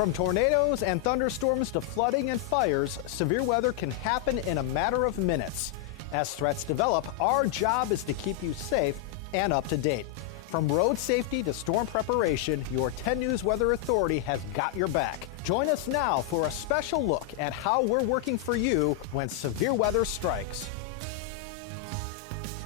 From tornadoes and thunderstorms to flooding and fires, severe weather can happen in a matter of minutes. As threats develop, our job is to keep you safe and up to date. From road safety to storm preparation, your 10 News Weather Authority has got your back. Join us now for a special look at how we're working for you when severe weather strikes.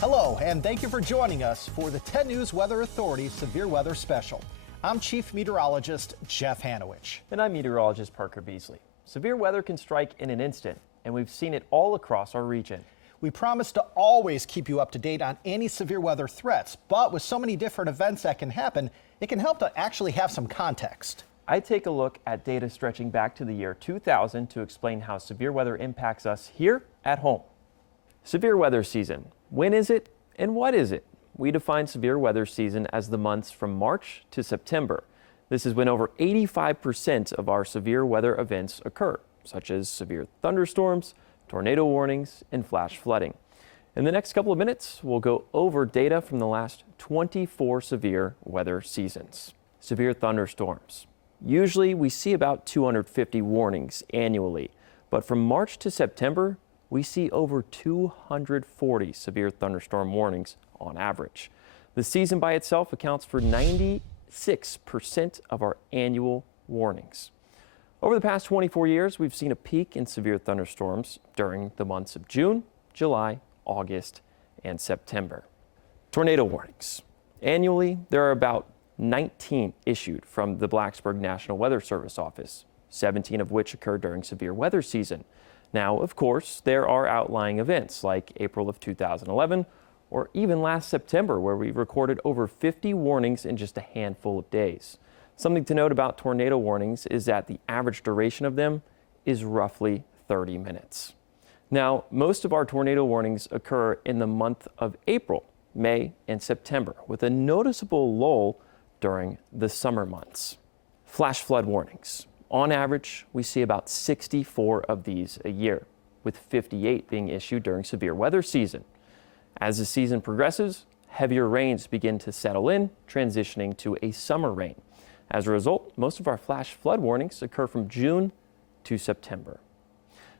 Hello, and thank you for joining us for the 10 News Weather Authority Severe Weather Special. I'm Chief Meteorologist Jeff Hanowich. And I'm Meteorologist Parker Beasley. Severe weather can strike in an instant, and we've seen it all across our region. We promise to always keep you up to date on any severe weather threats, but with so many different events that can happen, it can help to actually have some context. I take a look at data stretching back to the year 2000 to explain how severe weather impacts us here at home. Severe weather season. When is it and what is it? We define severe weather season as the months from March to September. This is when over 85% of our severe weather events occur, such as severe thunderstorms, tornado warnings, and flash flooding. In the next couple of minutes, we'll go over data from the last 24 severe weather seasons. Severe thunderstorms. Usually we see about 250 warnings annually, but from March to September, we see over 240 severe thunderstorm warnings on average. The season by itself accounts for 96% of our annual warnings. Over the past 24 years, we've seen a peak in severe thunderstorms during the months of June, July, August, and September. Tornado warnings. Annually, there are about 19 issued from the Blacksburg National Weather Service office, 17 of which occur during severe weather season. Now, of course, there are outlying events like April of 2011 or even last September, where we recorded over 50 warnings in just a handful of days. Something to note about tornado warnings is that the average duration of them is roughly 30 minutes. Now, most of our tornado warnings occur in the month of April, May, and September, with a noticeable lull during the summer months. Flash flood warnings. On average, we see about 64 of these a year, with 58 being issued during severe weather season. As the season progresses, heavier rains begin to settle in, transitioning to a summer rain. As a result, most of our flash flood warnings occur from June to September.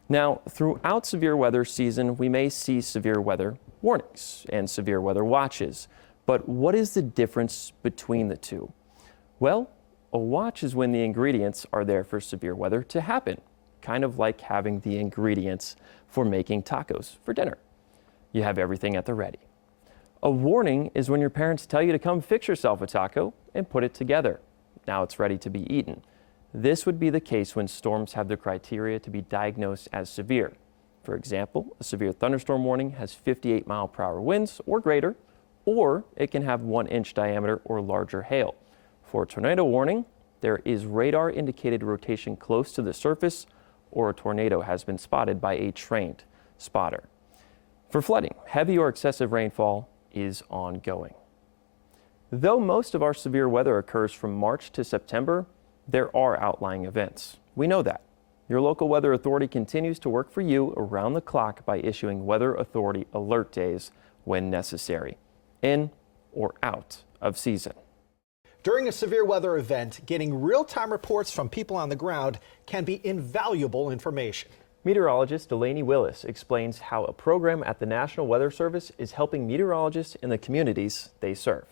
Now, throughout severe weather season, we may see severe weather warnings and severe weather watches. But what is the difference between the two? Well, a watch is when the ingredients are there for severe weather to happen, kind of like having the ingredients for making tacos for dinner. You have everything at the ready. A warning is when your parents tell you to come fix yourself a taco and put it together. Now it's ready to be eaten. This would be the case when storms have the criteria to be diagnosed as severe. For example, a severe thunderstorm warning has 58-mile-per-hour winds or greater, or it can have 1-inch diameter or larger hail. For a tornado warning, there is radar-indicated rotation close to the surface, or a tornado has been spotted by a trained spotter. For flooding, heavy or excessive rainfall is ongoing. Though most of our severe weather occurs from March to September, there are outlying events. We know that. Your local weather authority continues to work for you around the clock by issuing weather authority alert days when necessary, in or out of season. During a severe weather event, getting real-time reports from people on the ground can be invaluable information. Meteorologist Delaney Willis explains how a program at the National Weather Service is helping meteorologists in the communities they serve.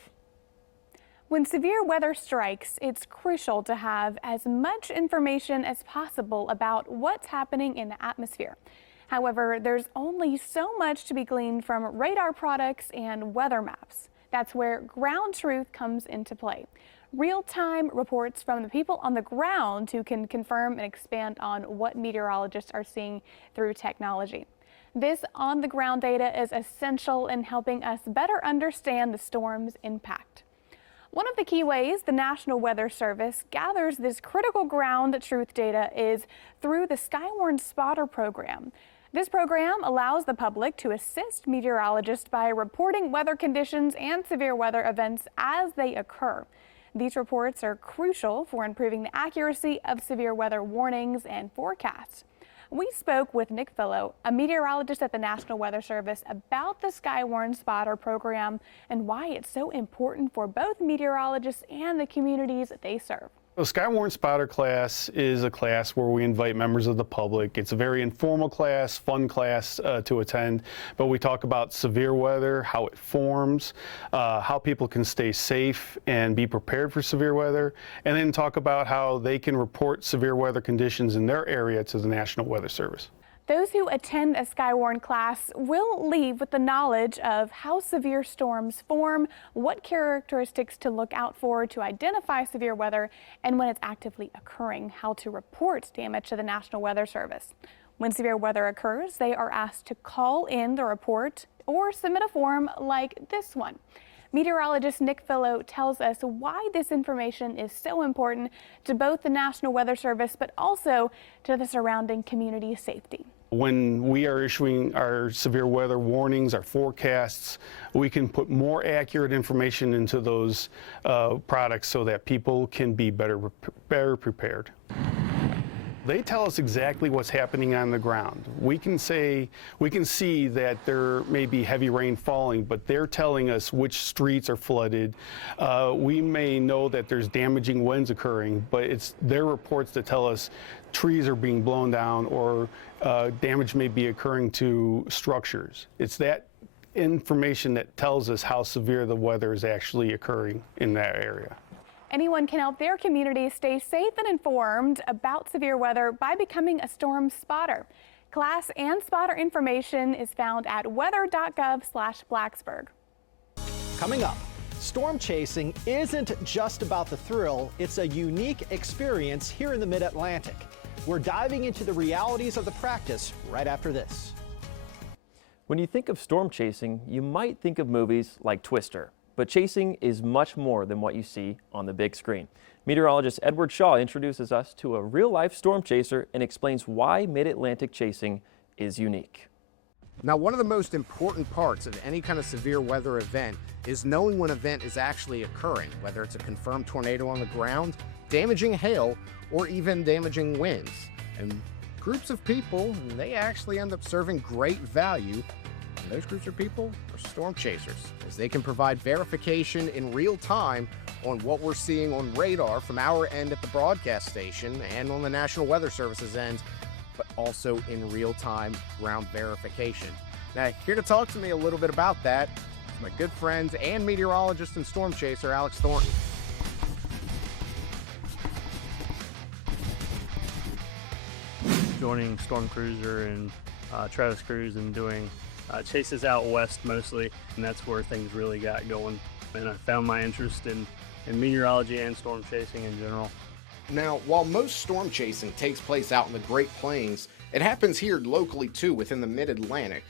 When severe weather strikes, it's crucial to have as much information as possible about what's happening in the atmosphere. However, there's only so much to be gleaned from radar products and weather maps. That's where ground truth comes into play. Real-time reports from the people on the ground who can confirm and expand on what meteorologists are seeing through technology. This on-the-ground data is essential in helping us better understand the storm's impact. One of the key ways the National Weather Service gathers this critical ground truth data is through the Skywarn Spotter program. This program allows the public to assist meteorologists by reporting weather conditions and severe weather events as they occur. These reports are crucial for improving the accuracy of severe weather warnings and forecasts. We spoke with Nick Fillo, a meteorologist at the National Weather Service, about the Skywarn Spotter program and why it's so important for both meteorologists and the communities they serve. The Skywarn Spotter class is a class where we invite members of the public. It's a very informal class, fun class to attend, but we talk about severe weather, how it forms, how people can stay safe and be prepared for severe weather, and then talk about how they can report severe weather conditions in their area to the National Weather Service. Those who attend a Skywarn class will leave with the knowledge of how severe storms form, what characteristics to look out for to identify severe weather, and when it's actively occurring, how to report damage to the National Weather Service. When severe weather occurs, they are asked to call in the report or submit a form like this one. Meteorologist Nick Fillo tells us why this information is so important to both the National Weather Service but also to the surrounding community safety. When we are issuing our severe weather warnings, our forecasts, we can put more accurate information into those products so that people can be better prepared. They tell us exactly what's happening on the ground. We can see that there may be heavy rain falling, but they're telling us which streets are flooded. We may know that there's damaging winds occurring, but it's their reports that tell us trees are being blown down or damage may be occurring to structures. It's that information that tells us how severe the weather is actually occurring in that area. Anyone can help their community stay safe and informed about severe weather by becoming a storm spotter. Class and spotter information is found at weather.gov/Blacksburg. Coming up, storm chasing isn't just about the thrill, it's a unique experience here in the Mid-Atlantic. We're diving into the realities of the practice right after this. When you think of storm chasing, you might think of movies like Twister. But chasing is much more than what you see on the big screen. Meteorologist Edward Shaw introduces us to a real-life storm chaser and explains why Mid-Atlantic chasing is unique. Now, one of the most important parts of any kind of severe weather event is knowing when an event is actually occurring, whether it's a confirmed tornado on the ground, damaging hail, or even damaging winds. And groups of people, they actually end up serving great value. And those groups of people are storm chasers, as they can provide verification in real time on what we're seeing on radar from our end at the broadcast station and on the National Weather Service's end, but also in real time ground verification. Now, here to talk to me a little bit about that is my good friend and meteorologist and storm chaser, Alex Thornton. Joining Storm Cruiser and Travis Cruz and doing chases out west mostly, and that's where things really got going. And I found my interest in meteorology and storm chasing in general. Now, while most storm chasing takes place out in the Great Plains, it happens here locally too within the Mid-Atlantic.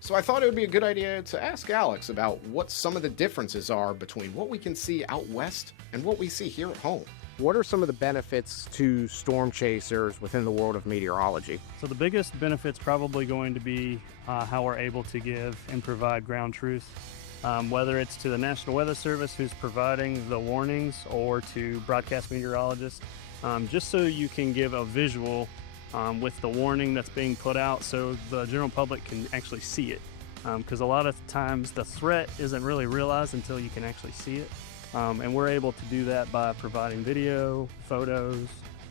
So I thought it would be a good idea to ask Alex about what some of the differences are between what we can see out west and what we see here at home. What are some of the benefits to storm chasers within the world of meteorology? So the biggest benefit's probably going to be how we're able to give and provide ground truth, whether it's to the National Weather Service who's providing the warnings or to broadcast meteorologists, just so you can give a visual with the warning that's being put out so the general public can actually see it. Because a lot of times the threat isn't really realized until you can actually see it. And we're able to do that by providing video, photos,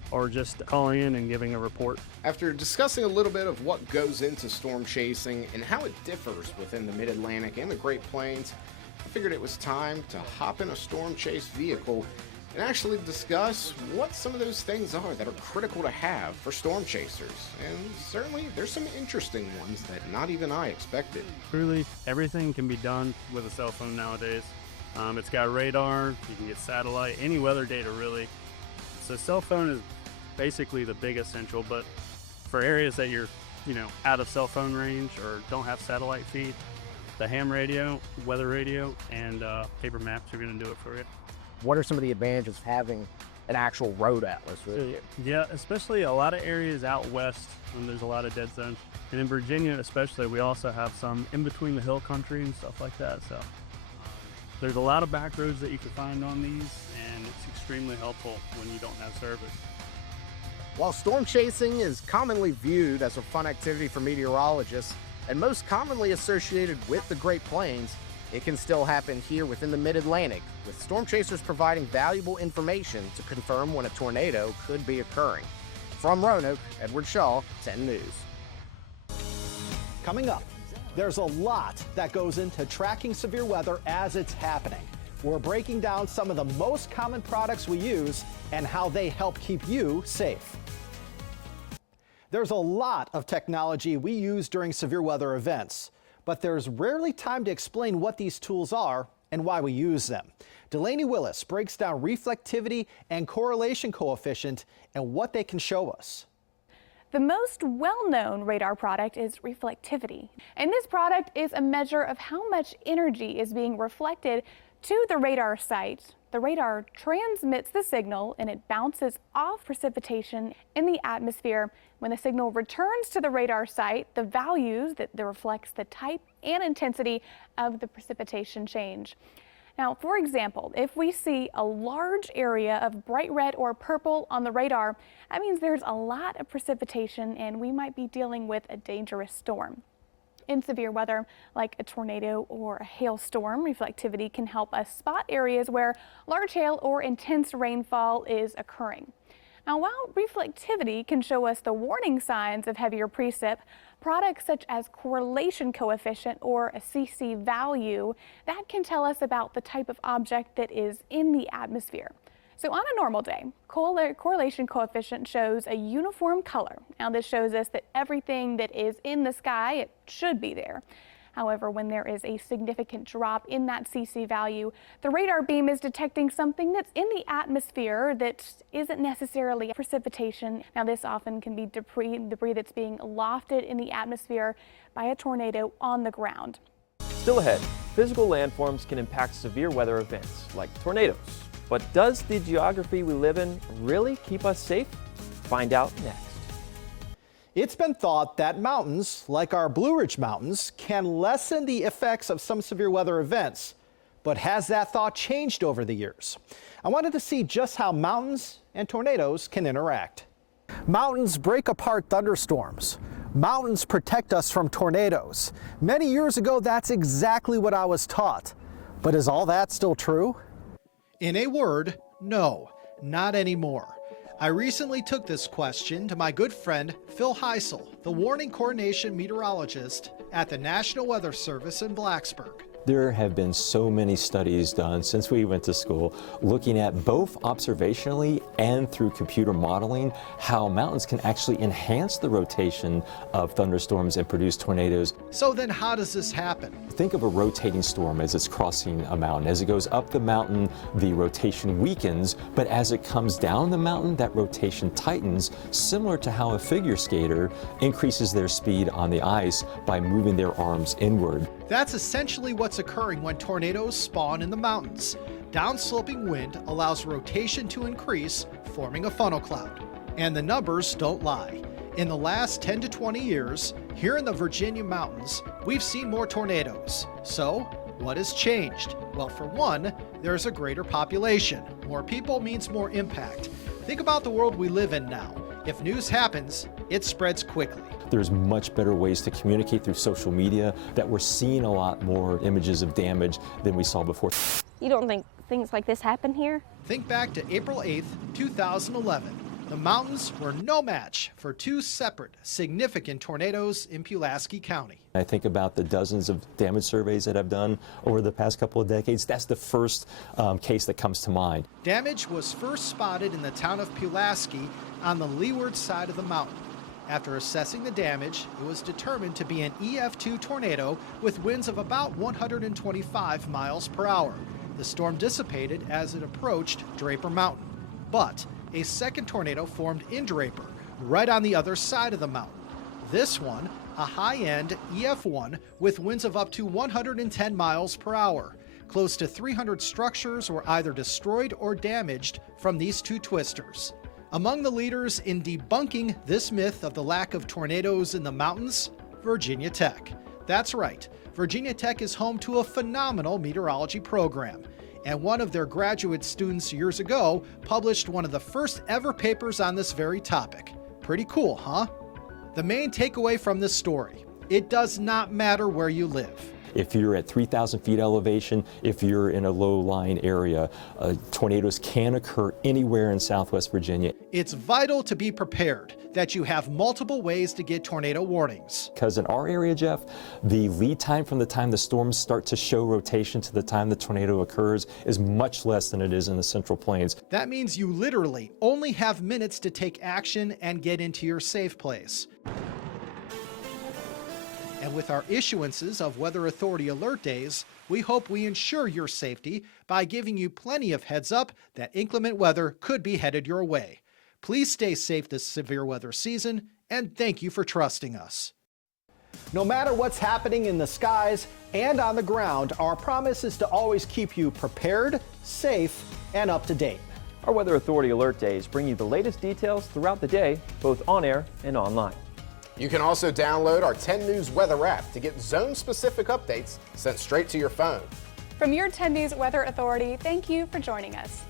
or just calling in and giving a report. After discussing a little bit of what goes into storm chasing and how it differs within the Mid-Atlantic and the Great Plains, I figured it was time to hop in a storm chase vehicle and actually discuss what some of those things are that are critical to have for storm chasers. And certainly there's some interesting ones that not even I expected. Truly, everything can be done with a cell phone nowadays. It's got radar, you can get satellite, any weather data really. So cell phone is basically the big essential, but for areas that you're, out of cell phone range or don't have satellite feed, the ham radio, weather radio, and paper maps are gonna do it for you. What are some of the advantages of having an actual road atlas? Yeah, especially a lot of areas out west when there's a lot of dead zones. And in Virginia especially, we also have some in between the hill country and stuff like that. So there's a lot of back roads that you can find on these, and it's extremely helpful when you don't have service. While storm chasing is commonly viewed as a fun activity for meteorologists and most commonly associated with the Great Plains, It can still happen here within the Mid-Atlantic, with storm chasers providing valuable information to confirm when a tornado could be occurring. From Roanoke, Edward Shaw, 10 News. Coming up, there's a lot that goes into tracking severe weather as it's happening. We're breaking down some of the most common products we use and how they help keep you safe. There's a lot of technology we use during severe weather events, but there's rarely time to explain what these tools are and why we use them. Delaney Willis breaks down reflectivity and correlation coefficient and what they can show us. The most well-known radar product is reflectivity, and this product is a measure of how much energy is being reflected to the radar site. The radar transmits the signal and it bounces off precipitation in the atmosphere. When the signal returns to the radar site, the values that reflects the type and intensity of the precipitation change. Now, for example, if we see a large area of bright red or purple on the radar, that means there's a lot of precipitation and we might be dealing with a dangerous storm. In severe weather, like a tornado or a hailstorm, reflectivity can help us spot areas where large hail or intense rainfall is occurring. Now, while reflectivity can show us the warning signs of heavier precip, products such as correlation coefficient or a CC value, that can tell us about the type of object that is in the atmosphere. So on a normal day, correlation coefficient shows a uniform color. Now this shows us that everything that is in the sky, it should be there. However, when there is a significant drop in that CC value, the radar beam is detecting something that's in the atmosphere that isn't necessarily precipitation. Now this often can be debris that's being lofted in the atmosphere by a tornado on the ground. Still ahead, physical landforms can impact severe weather events like tornadoes. But does the geography we live in really keep us safe? Find out next. It's been thought that mountains, like our Blue Ridge Mountains, can lessen the effects of some severe weather events. But has that thought changed over the years? I wanted to see just how mountains and tornadoes can interact. Mountains break apart thunderstorms. Mountains protect us from tornadoes. Many years ago, that's exactly what I was taught. But is all that still true? In a word, no, not anymore. I recently took this question to my good friend Phil Heisel, the warning coordination meteorologist at the National Weather Service in Blacksburg. There have been so many studies done since we went to school looking at both observationally and through computer modeling how mountains can actually enhance the rotation of thunderstorms and produce tornadoes. So then how does this happen? Think of a rotating storm as it's crossing a mountain. As it goes up the mountain, the rotation weakens, but as it comes down the mountain, that rotation tightens, similar to how a figure skater increases their speed on the ice by moving their arms inward. That's essentially what's occurring when tornadoes spawn in the mountains. Downsloping wind allows rotation to increase, forming a funnel cloud. And the numbers don't lie. In the last 10 to 20 years, here in the Virginia mountains, we've seen more tornadoes. So, what has changed? Well, for one, there's a greater population. More people means more impact. Think about the world we live in now. If news happens, it spreads quickly. There's much better ways to communicate through social media, that we're seeing a lot more images of damage than we saw before. You don't think things like this happen here? Think back to April 8th, 2011. The mountains were no match for two separate significant tornadoes in Pulaski County. I think about the dozens of damage surveys that I've done over the past couple of decades. That's the first case that comes to mind. Damage was first spotted in the town of Pulaski on the leeward side of the mountain. After assessing the damage, it was determined to be an EF2 tornado with winds of about 125 miles per hour. The storm dissipated as it approached Draper Mountain. But a second tornado formed in Draper, right on the other side of the mountain. This one, a high-end EF1 with winds of up to 110 miles per hour. Close to 300 structures were either destroyed or damaged from these two twisters. Among the leaders in debunking this myth of the lack of tornadoes in the mountains, Virginia Tech. That's right, Virginia Tech is home to a phenomenal meteorology program. And one of their graduate students years ago published one of the first ever papers on this very topic. Pretty cool, huh? The main takeaway from this story: it does not matter where you live. If you're at 3,000 feet elevation, if you're in a low-lying area, tornadoes can occur anywhere in Southwest Virginia. It's vital to be prepared, that you have multiple ways to get tornado warnings. Because in our area, Jeff, the lead time from the time the storms start to show rotation to the time the tornado occurs is much less than it is in the Central Plains. That means you literally only have minutes to take action and get into your safe place. And with our issuances of Weather Authority alert days, we hope we ensure your safety by giving you plenty of heads up that inclement weather could be headed your way. Please stay safe this severe weather season, and thank you for trusting us. No matter what's happening in the skies and on the ground, our promise is to always keep you prepared, safe, and up to date. Our Weather Authority alert days bring you the latest details throughout the day, both on air and online. You can also download our 10 News weather app to get zone-specific updates sent straight to your phone. From your 10 News Weather Authority, thank you for joining us.